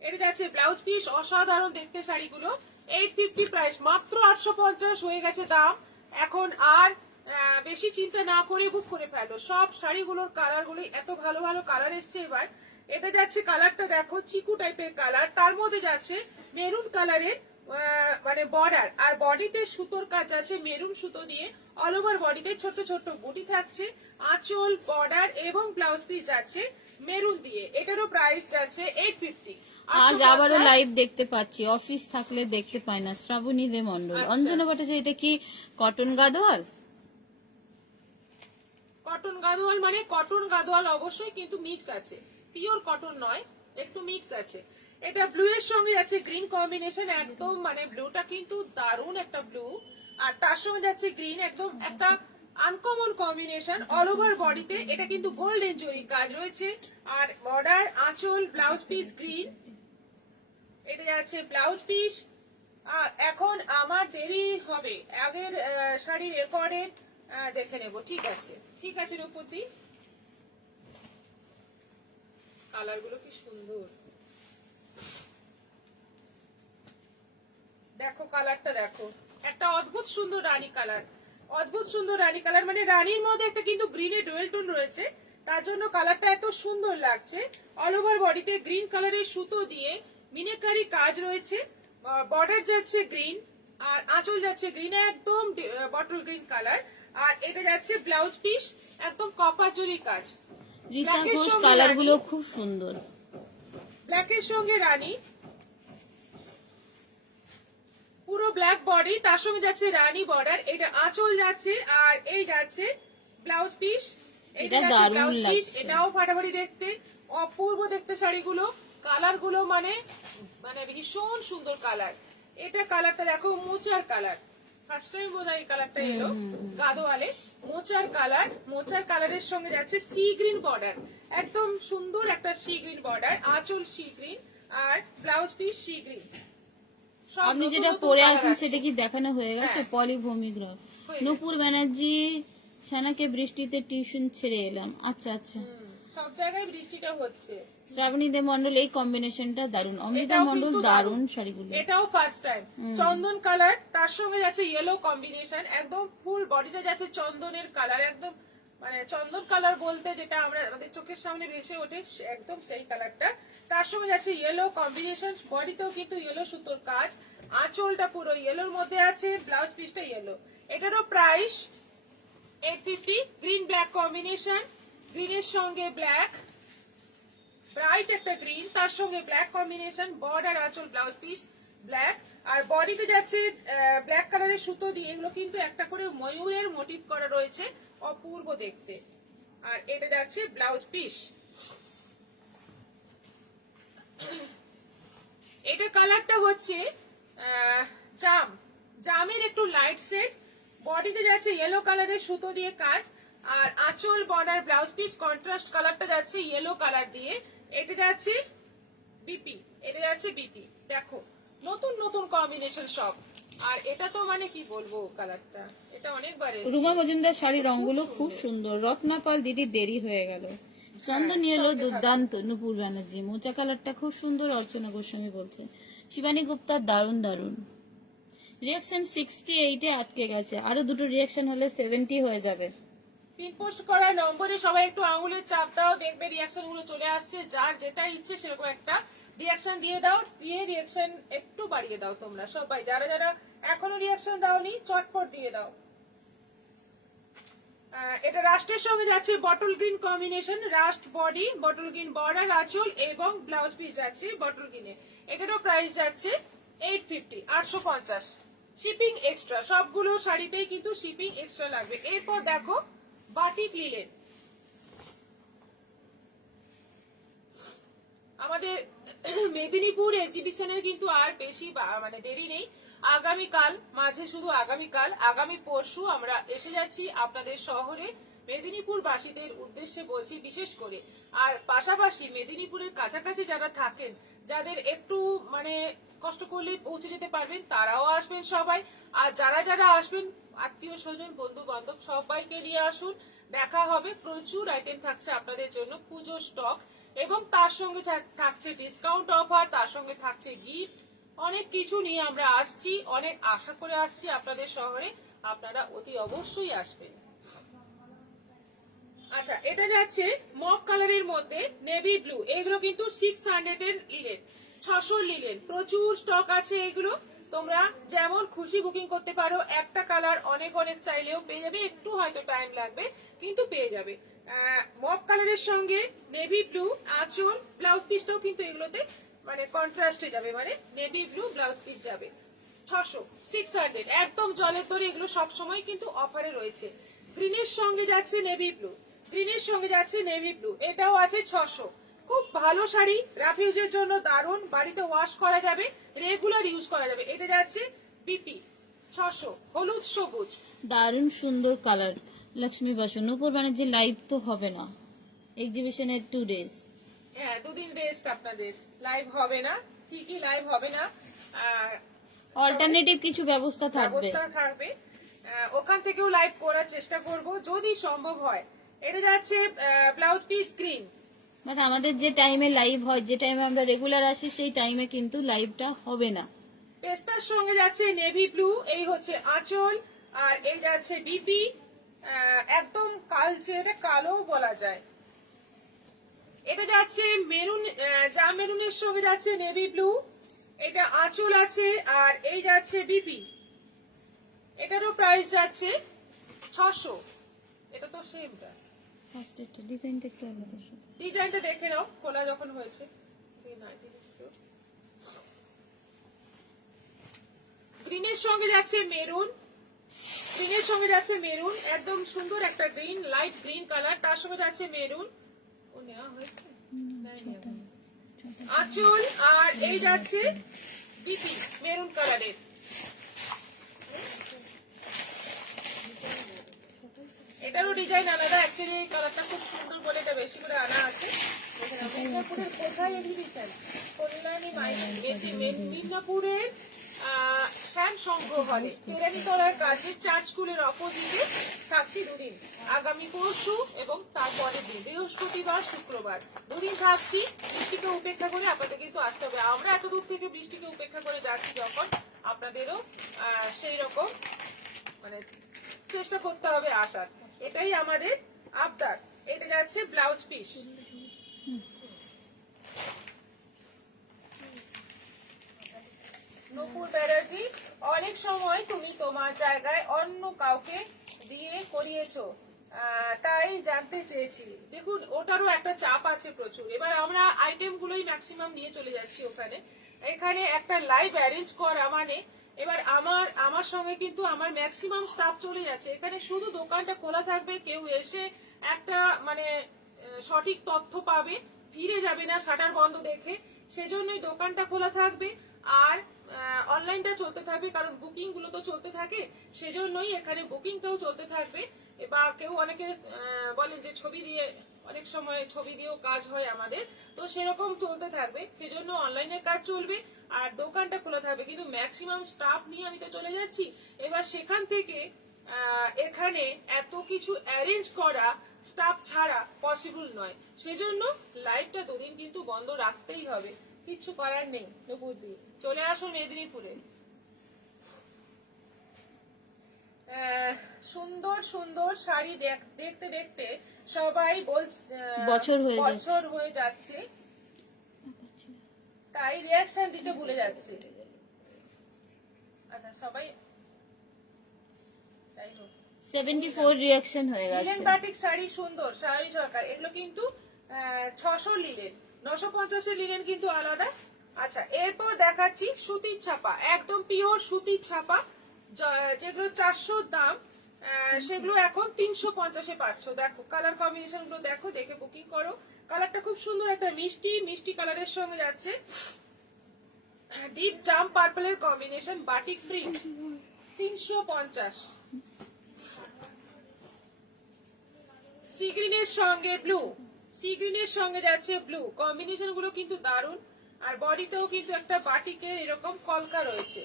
এটা যাচ্ছে ব্লাউজ পিস। অসাধারণ দেখতে শাড়িগুলো। 850 প্রাইস, মাত্র 850 হয়ে গেছে দাম। এখন আর বেশি চিন্তা না করে বুক করে ফেলো। সব শাড়িগুলোর কালার গুলি এত ভালো ভালো কালার এসছে এবার। এটা যাচ্ছে কালারটা দেখো, চিকু টাইপের কালার, তার মধ্যে যাচ্ছে মেরুন কালারের মানে বর্ডার। আর বডিতে সুতোর কাজ যাচ্ছে মেরুন সুতো দিয়ে। অল ওভার বডিতে ছোট ছোট বুটি থাকছে। আঁচল, বর্ডার এবং ব্লাউজ পিস যাচ্ছে মেরুন দিয়ে। এটারও প্রাইস যাচ্ছে 850। আজ আবারও লাইভ দেখতে পাচ্ছি, অফিস থাকলে দেখতে পাই না। শ্রাবণী দে মন্ডল, অঞ্জনা ভট্টাচার্য, এটা কি কটন গাদোয়াল? কটন গাদোয়াল মানে কটন গাদোয়াল অবশ্যই, কিন্তু মিক্স আছে, পিওর কটন নয়, একটু মিক্স আছে। এটা ব্লু এর সঙ্গে যাচ্ছে গ্রিন কম্বিনেশন, একদম মানে ব্লুটা কিন্তু দারুণ একটা ব্লু। আর তার সঙ্গে যাচ্ছে গ্রিন, একদম একটা আনকমন কম্বিনেশন। অল ওভার বডিতে এটা কিন্তু গোল্ডেন জরি কাজ রয়েছে। আর বর্ডার, আঁচল, ব্লাউজ পিস গ্রিন। এটা যাচ্ছে ব্লাউজ পিস। এখন আমার দেরি হবে, আগের শাড়ি রেকর্ডে দেখে নেব। ঠিক আছে, ঠিক আছে রূপতি। কালার গুলো কি সুন্দর দেখো, কালারটা দেখো, একটা অদ্ভুত সুন্দর রানী কালার। অদ্ভুত সুন্দর রানী কালার, মানে রানীর মধ্যে একটা কিন্তু গ্রিনের ডুয়েল টোন রয়েছে, তার জন্য কালারটা এত সুন্দর লাগছে। অল ওভার বডিতে গ্রিন কালারের সুতো দিয়ে মিনাকারি কাজ রয়েছে। বর্ডার যাচ্ছে গ্রিন, আর আঁচল যাচ্ছে গ্রিন, একদম বটল গ্রিন কালার। আর এটা যাচ্ছে ব্লাউজ পিস, একদম কপার জরি কাজ। রীতা ঘোষ, কালার গুলো খুব সুন্দর। ব্ল্যাকের সঙ্গে রানী, পুরো ব্ল্যাক বডি, তার সঙ্গে যাচ্ছে রানী বর্ডার। এটা আঁচল যাচ্ছে, আর এই যাচ্ছে ব্লাউজ পিস। এটা দারুণ লাগছে। এটাও ফাটাফাটি দেখতে, অপূর্ব দেখতে শাড়িগুলো। কালার গুলো মানে মানে ভীষণ সুন্দর কালার। এটা কালারটা দেখো, মোচার কালার। ফার্স্ট টাইম বোধ হয় এই কালারটা এলো গাদোয়ালে। মোচার কালার, মোচার কালারের সঙ্গে যাচ্ছে সি গ্রিন বর্ডার, একদম সুন্দর একটা সি গ্রিন বর্ডার। আঁচল সি গ্রিন আর ব্লাউজ পিস সি গ্রিন। আপনি যেটা পরে আসেন সেটা কি দেখানো হয়ে গেছে? পলিভূমিগ্রহ, নূপুর ব্যানার্জি, ছানাকে বৃষ্টিতে টিউশন ছেড়ে এলাম। আচ্ছা আচ্ছা, সব জায়গায় বৃষ্টিটা হচ্ছে। শ্রাবণী দে মন্ডল, এই কম্বিনেশনটা দারুণ। অমৃতা মন্ডল, দারুণ শাড়িগুলো। এটাও ফার্স্ট টাইম। চন্দন কালার, তার সঙ্গে যাচ্ছে ইয়েলো কম্বিনেশন, একদম ফুল বডিটা যাচ্ছে চন্দনের কালার। একদম মানে চন্দন কালার বলতে যেটা আমরা আমাদের চোখের সামনে ভেসে ওঠে, একদম সেই কালারটা। তার সঙ্গে যাচ্ছে ইয়েলো কম্বিনেশন, বডিতেও কিন্তু ইয়েলো সুতোর কাজ। আঁচলটা পুরো ইয়েলোর মধ্যে আছে, ব্লাউজ পিসটা ইয়েলো। এটারও প্রাইস 850। গ্রিন ব্ল্যাক কম্বিনেশন, গ্রিনের সঙ্গে ব্ল্যাক, ব্রাইট একটা গ্রিন, তার সঙ্গে ব্ল্যাক কম্বিনেশন। বর্ডার, আঁচল, ব্লাউজ পিস ব্ল্যাক। আর বডিতে যাচ্ছে ব্ল্যাক কালারের সুতো দিয়ে। এগুলো কিন্তু একটা করে ময়ূরের মোটিভ করা রয়েছে, অপূর্ব দেখতে। আর এটা যাচ্ছে ব্লাউজ পিস। এটা কালারটা হচ্ছে জামের একটু লাইট সেট, বডিতে যাচ্ছে ইয়েলো কালারের সুতো দিয়ে কাজ, আর আঁচল বর্ডার ব্লাউজ পিস কন্ট্রাস্ট কালারটা যাচ্ছে ইয়েলো কালার দিয়ে। এটা যাচ্ছে বিপি, এটা যাচ্ছে বিপি। দেখো নতুন নতুন কম্বিনেশন সব। আর এটা তো মানে কি বলবো, কালারটা এটা অনেকবার এসেছে। রুমা মজুমদার শাড়ির রঙগুলো খুব সুন্দর। রত্নাপাল দিদি দেরি হয়ে গেল। চন্দন এলো দুর্দান্ত। নুপুর ব্যানার্জি মোচা কালারটা খুব সুন্দর। অর্চনা গোস্বামী বলছে। শিবানী গুপ্তা দারুণ দারুণ। রিয়াকশন 68-এ আটকে গেছে, আরো দুটো রিয়াকশন হলে 70 হয়ে যাবে। পিন পোস্ট করা নম্বরে সবাই একটু আঙুলের চাপ দাও, দেখবে রিয়াকশন গুলো চলে আসছে। যার যেটা ইচ্ছে সেরকম একটা রিয়াকশন দিয়ে দাও, দিয়ে রিয়াকশন একটু বাড়িয়ে দাও। তোমরা সবাই যারা যারা এখনো রিয়াকশন দাওনি চটপট দিয়ে দাও। এটা রাস্টের সঙ্গে যাচ্ছে bottle green combination, rust body, bottle green border, আঁচল এবং ব্লাউজ পিস যাচ্ছে বটল গ্রিনে। এটারও প্রাইস যাচ্ছে 850, 850। শিপিং এক্সট্রা, সবগুলো শাড়িতেই কিন্তু শিপিং এক্সট্রা লাগবে। এরপর দেখো বাটিক লিলেন। আমাদের মেদিনীপুর এক্সিবিশনের কিন্তু আর বেশি মানে দেরি নেই। আগামীকাল, মাঝে শুধু আগামীকাল, আগামী পরশু আমরা এসে যাচ্ছি আপনাদের শহরে। মেদিনীপুর বাসীদের উদ্দেশ্যে বলছি বিশেষ করে। আর পাশাপাশি মেদিনীপুরের কাছাকাছি যারা থাকেন, যাদের একটু মানে কষ্ট করলে পৌঁছে যেতে পারবেন, তারাও আসবেন সবাই। আর যারা যারা আসবেন আত্মীয় স্বজন বন্ধু বান্ধব সবাইকে নিয়ে আসুন, দেখা হবে। প্রচুর আইটেম থাকছে আপনাদের জন্য, পুজো স্টক, এবং তার সঙ্গে থাকছে ডিসকাউন্ট অফার, তার সঙ্গে থাকছে গিফট। অনেক কিছু নিয়ে আমরা আসছি, অনেক আশা করে আসছি আপনাদের শহরে। আপনারা অতি অবশ্যই আসবেন। আচ্ছা, এটা যাচ্ছে মক কালারের মধ্যে নেভি ব্লু। এগুলো কিন্তু 600 এর লিলেন, 600 লিলেন। প্রচুর স্টক আছে এগুলো, তোমরা যেমন খুশি বুকিং করতে পারো। একটা কালার অনেক অনেক চাইলেও পেয়ে যাবে, একটু হয়তো টাইম লাগবে কিন্তু পেয়ে যাবে। মক কালারের সঙ্গে নেভি ব্লু আঁচল, ব্লাউজ পিসটাও কিন্তু এগুলোতে মানে কন্ট্রাস্টে যাবে, মানে নেভি ব্লু ব্লাউজ পিস যাবে। 600, 600 একদম জলের দরে। এগুলো সবসময় কিন্তু অফারে রয়েছে। গ্রিনের সঙ্গে যাচ্ছে নেভি ব্লু, গ্রিনের সঙ্গে যাচ্ছে নেভি ব্লু, এটাও আছে 600। খুব ভালো শাড়ি, রাফ ইউজের জন্য দারুণ, বাড়িতে ওয়াশ করা যাবে, রেগুলার ইউজ করা যাবে। এটা যাচ্ছে বিপি 600, হলুদ সবুজ, দারুণ সুন্দর কালার। লক্ষ্মী বাসু। নুপুর ব্যানার্জি লাইভ তো হবে না এক্সিবিশনের 2 days। হ্যাঁ 2 দিন রেস্ট, আপনাদের লাইভ হবে না, ঠিকই লাইভ হবে না। অল্টারনেটিভ কিছু ব্যবস্থা থাকবে। ব্যবস্থা থাকবে, ওখান থেকেও লাইভ করার চেষ্টা করব যদি সম্ভব হয়। এটা যাচ্ছে ব্লাউজ পিস গ্রিন। বাট আমাদের যে টাইমে লাইভ হয়, যে টাইমে আমরা রেগুলার আসি, সেই টাইমে কিন্তু লাইভটা হবে না। পেস্তার সঙ্গে যাচ্ছে নেভি ব্লু, এই হচ্ছে আঁচল, আর এই যাচ্ছে বিপি। একদম কালচে, এটা কালো বলা যায়। এটা যাচ্ছে মেরুন, জাম মেরুনের সঙ্গে যাচ্ছে নেভি ব্লু। এটা আঁচল আছে, আর এই যাচ্ছে বিপি। এটারও প্রাইস যাচ্ছে 600। এটা তো সেমটা, ফার্স্ট এটা ডিজাইনটা একটু আলাদা। ডিজাইনটা দেখে নাও খোলা যখন হয়েছে। গ্রিনের সঙ্গে যাচ্ছে মেরুন, গ্রিনের সঙ্গে যাচ্ছে মেরুন, একদম সুন্দর একটা গ্রিন, লাইট গ্রিন কালার, তার সঙ্গে যাচ্ছে মেরুন। ও নেওয়া হয়েছে আঁচল, আর এই যাচ্ছে বিপি মেরুন কালারের। এটারও ডিজাইন আলাদা, অ্যাকচুয়ালি এই কালারটা খুব সুন্দর বলে এটা বেশি করে আনা আছে। মিদনাপুরের কোথায় এক্সিবিশন? কল্যাণী মিদনাপুরের শ্যাম সংঘ হলে, কেরানীতলার কাছে চার্চ স্কুলের অপোজিটে থাকছি 2 দিন, আগামী পরশু এবং তারপরের দিন বৃহস্পতিবার শুক্রবার 2 দিন থাকছি। বৃষ্টিকে উপেক্ষা করে আপনাদের কিন্তু আসতে হবে। আমরা এত দূর থেকে বৃষ্টিকে উপেক্ষা করে যাচ্ছি যখন, আপনাদেরও সেই রকম মানে চেষ্টা করতে হবে আসার, এটাই আমাদের আবদার। এটা যাচ্ছে ব্লাউজ পিস। নুপুর ব্যানার্জি, অনেক সময় তুমি তোমার জায়গায় অন্য কাউকে দিয়ে করিয়েছো, তাই জানতে চেয়েছি। দেখুন ওটারও একটা চাপ আছে প্রচুর। এবার আমরা আইটেম গুলোই ম্যাক্সিমাম নিয়ে চলে যাচ্ছি ওখানে। এখানে একটা লাইভ অ্যারেঞ্জ করা মানে, এবার আমার সঙ্গে কিন্তু আমার ম্যাক্সিমাম স্টাফ চলে যাচ্ছে। এখানে শুধু দোকানটা খোলা থাকবে, কেউ এসে একটা মানে সঠিক তথ্য পাবে, ফিরে যাবে না শাটার বন্ধ দেখে। সেজন্যই দোকানটা খোলা থাকবে আর অনলাইনটা চলতে থাকবে, কারণ বুকিং গুলো তো চলতে থাকে, সেজন্যই এখানে বুকিংটাও চলতে থাকবে। বা কেউ অনেকে বলেন যে ছবি দিয়ে, অনেক সময় ছবি দিয়েও কাজ হয় আমাদের, তো সেরকম চলতে থাকবে, সেজন্য অনলাইনের কাজ চলবে আর দোকানটা খোলা থাকবে। কিন্তু ম্যাক্সিমাম স্টাফ নিয়ে আমি তো চলে যাচ্ছি, এবার সেখান থেকে এখানে এত কিছু অ্যারেঞ্জ করা স্টাফ ছাড়া পসিবল নয়, সেজন্য লাইভটা দুদিন কিন্তু বন্ধ রাখতেই হবে, কিছু করার নেই। নবুদ্ধি চলে আসুন মেদিনীপুরে। সুন্দর সুন্দর শাড়ি দেখতে দেখতে সবাই বছর হয়ে যাচ্ছে, তাই রিয়াকশন দিতে ভুলে যাচ্ছে। আচ্ছা সবাই, যাই হোক 74 রিঅ্যাকশন হয়ে গেছে। লিলেন বাটিক শাড়ি সুন্দর, শাড়ি সরকার, এগুলো কিন্তু 600 লিলেন, 950 লিলেন কিন্তু আলাদা। আচ্ছা এরপর দেখাচ্ছি সুতির ছাপা, একদম পিওর সুতির ছাপা, যেগুলো 400 দাম, সেগুলো এখন 350-এ পাচ্ছ। দেখো কালার কম্বিনেশন গুলো দেখো, দেখে বুকিং করো। কালারটা খুব সুন্দর, একটা মিষ্টি কালারের সঙ্গে যাচ্ছে, ডিপ জাম পার্পলের কম্বিনেশন, বাটিক প্রিন্ট, 350। সি গ্রিনের সঙ্গে ব্লু, সি গ্রিনের সঙ্গে যাচ্ছে ব্লু, কম্বিনেশন গুলো কিন্তু দারুণ। আর বডিতেও কিন্তু একটা বাটিকের এরকম কলকা রয়েছে।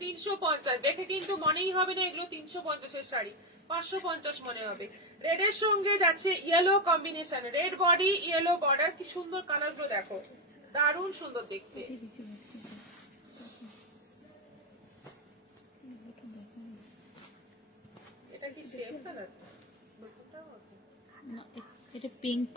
350, দেখে কিন্তু মনেই হবে না এগুলো 350-এর শাড়ি, 550 মনে হবে। রেড এর সঙ্গে যাচ্ছে yellow combination, red body yellow border, কি সুন্দর কালার গুলো দেখো, দারুণ সুন্দর দেখতে। এটা কি সেম কালার? না, এটা পিঙ্ক।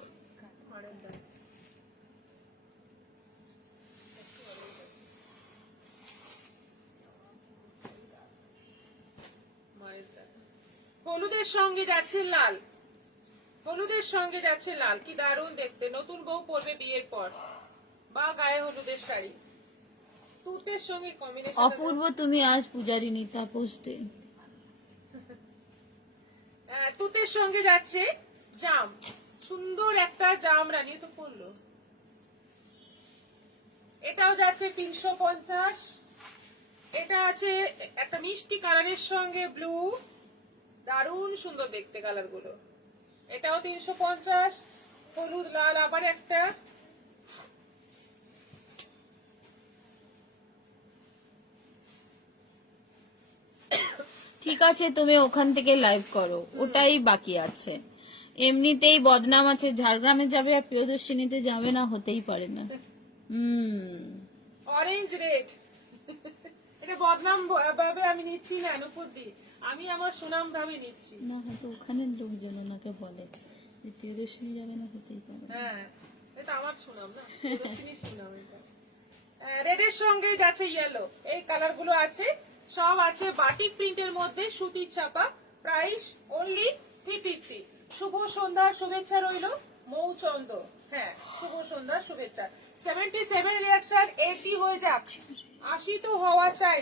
হলুদের সঙ্গে যাচ্ছে লাল, হলুদের সঙ্গে যাচ্ছে লাল, কি দারুণ দেখতে, নতুন বউ পরবে বিয়ের পর, বা গায়ে হলুদের শাড়ি। তুতের সঙ্গে কম্বিনেশন, অপূর্ব তুমি আজ পূজারিনী তাপসতে। তুতের সঙ্গে যাচ্ছে জাম, সুন্দর একটা জাম রানী তো পরলো, এটাও যাচ্ছে 350। এটা আছে একটা মিষ্টি কালারের সঙ্গে ব্লু, দারুণ সুন্দর দেখতে কালার গুলো, এটাও 350। হলুদ লাল আবার একটা, ঠিক আছে তুমি ওখান থেকে লাইভ করো, ওটাই বাকি আছে। এমনিতেই বদনাম আছে, ঝাড়গ্রামে যাবে আর প্রিয়দর্শিনীতে যাবে না, হতেই পারে না। অরেঞ্জ রেড, এটা বদনাম ভাবে আমি নিচ্ছি না নুপুরদি, আমি আমার সুনাম ভাবে নিচ্ছি। না হয়তো ওখানে লোকজন ওনাকে বলে যে প্রিয়দর্শিনী যাবে না, হতেই পারে। হ্যাঁ এটা আমার সুনাম না, প্রিয়দর্শিনীর সুনাম এটা। রেড এর সঙ্গে যাচ্ছে ইয়েলো, এই কালার গুলো আছে, সব আছে বাটিক প্রিন্টের মধ্যে, সুতির ছাপা, প্রাইস অনলি 350। শুভ সন্ধ্যার শুভেচ্ছা রইল মৌচন্দ, হ্যাঁ শুভ সন্ধ্যার শুভেচ্ছা। 77 রিয়াকশন, 80 হয়ে যাক, 80 তো হওয়া চাই।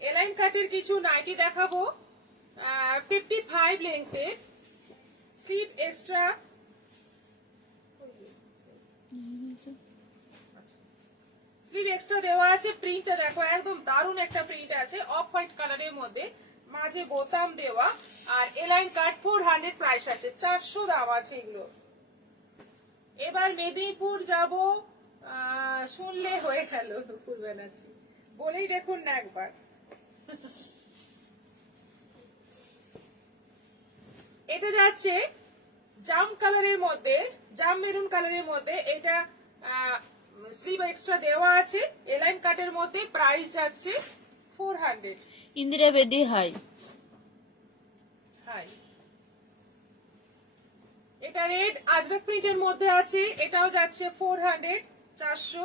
এলাইন কাটের কিছু নাইটি দেখাবো, 55 লেন্থের, স্লিভ এক্সট্রা, স্লিভ এক্সট্রা দেওয়া আছে। প্রিন্টটা দেখো একদম দারুণ একটা প্রিন্ট আছে, অফ হোয়াইট কালারের মধ্যে, মাঝে বোতাম দেওয়া, আর এলাইন কাট 400 প্রাইস আছে, 400 দাম আছে এগুলো। এবার মেদিনীপুর যাব, শুনলে হয়ে গেল দুপুর বেলাচ্ছি, বলেই দেখুন না একবার। এটা যাচ্ছে জাম কালারের মধ্যে, জাম মেরুন কালারের মধ্যে, এটা স্লিভ এক্সট্রা দেওয়া আছে, এলাইন কাটের মধ্যে, প্রাইস যাচ্ছে 400। ইন্দিরা বেদি হাই। হাই, এটা রেড আজরাক প্রিন্টের মধ্যে আছে, এটাও যাচ্ছে 400, 400।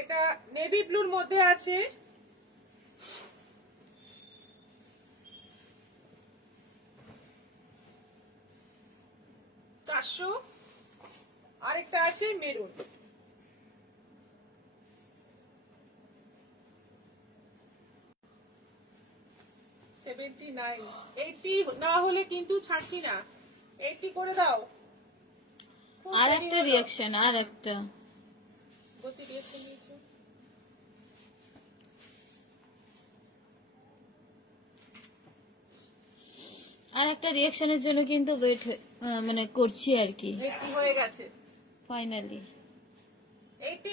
এটা নেভি ব্লুর মধ্যে আছে, আরেকটা আছে মেরুন, 89 80 না হলে কিন্তু ছাড়ছি না, 80 করে দাও। খুব আর দেরি একটা হলো। রিয়াকশন, আর একটা গতি reaction নিয়েছো। আর একটা রিয়াকশনের জন্য কিন্তু ওয়েট মানে করছি আর কি 80 হয়ে গেছে, ফাইনালি। 80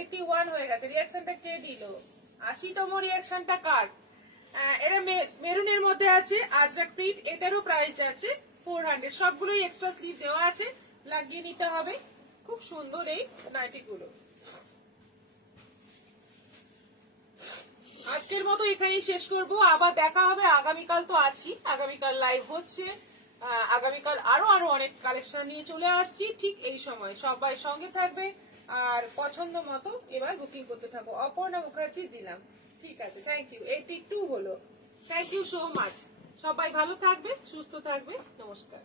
81 হয়ে গেছে। রিয়াকশনটা কে দিল? 80তম রিয়াকশনটা কার? এটা মেরুনের মধ্যে আছে আজরাক প্রিন্ট, এটারও প্রাইস আছে 400। সবগুলোই এক্সট্রা স্লিভ দেওয়া আছে, লাগিয়ে নিতে হবে। খুব সুন্দর এই নাইটিগুলো। আজকের মতো এখানেই শেষ করব, আবার দেখা হবে আগামীকাল। তো আছি, আগামীকাল লাইভ হচ্ছে। আগামীকাল আরো আরো অনেক কালেকশন নিয়ে চলে আসছি ঠিক এই সময়। সবাই সঙ্গে থাকবে আর পছন্দ মতো এবার বুকিং করতে থাকো। অপর্ণা মুখার্জি দিলাম, ঠিক আছে, থ্যাংক ইউ। 82 হলো, থ্যাংক ইউ সো মাচ। সবাই ভালো থাকবে, সুস্থ থাকবে, নমস্কার।